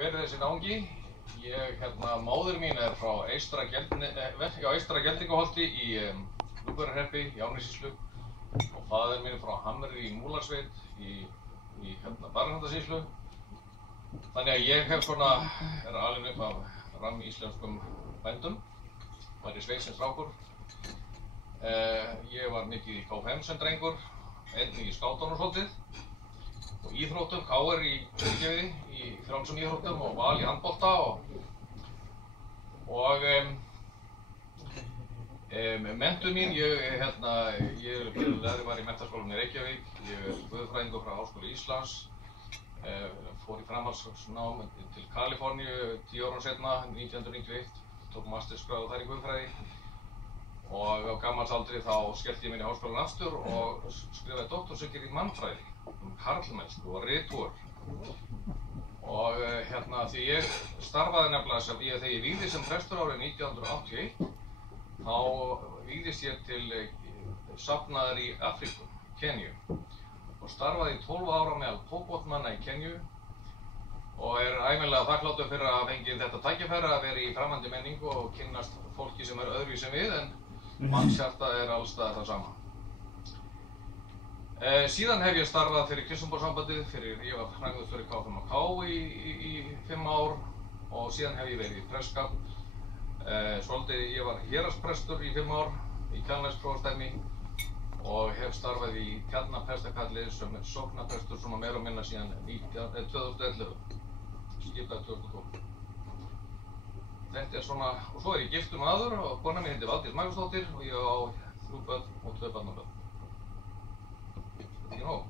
Hver er þessi náungi? Móðir mín er frá Eystra Geldingaholti í Gnúpverjahreppi í Árnessýslu og faðir mín er frá Hamri í Múlasveit í Barðastrandarsýslu. Þannig að ég hef er alinn upp af íslenskum bændum, var í sveit sem strákur. Ég var mikið í KFM sem drengur, einnig í skátunum svolítið og íþróttum, KR í Reykjavík í frjálsum íþróttum og Val í handbolta og menntun mín, ég var í menntaskólanum í Reykjavík, ég guðfræðingur frá Háskóla Íslands, fór í framhaldsnám til Kaliforníu 10 árum seinna, 1991, tók mastersgráðu þar í guðfræði og á gammalsaldri þá skellti ég mér í háskólann aftur og skrifaði doktorsritgerð í mannfræði karlmennsku og ritúr. Og því ég starfaði nefnilega þegar ég vígðist sem prestur árið 1981 þá vígðist ég til safnaðar í Afríku, Kenju og starfaði í 12 ára meðal pópotmanna í Kenju og ævinlega þakkláttur fyrir að fengi þetta tækifæri að vera í framandi menningu og kynnast fólki sem öðruvísi en við en mannshjartað alls staðar það sama. Síðan hef ég starfað fyrir Kristniboðssambandið, ég var framkvæmdastjóri KFMK í 5 ár og síðan hef ég verið í prestskap. Ég var héraðsprestur í 5 ár í Kjalarnesprófastemmi og hef starfað í Tjarnarprestakalli sem sóknarprestur meira og minna síðan 2011, skipaði 2012. Þetta og svo ég giftur maður og kona mín heitir Valdís Magnúsdóttir og ég á 3 börn og 2 barnabörn. Þetta er nóg.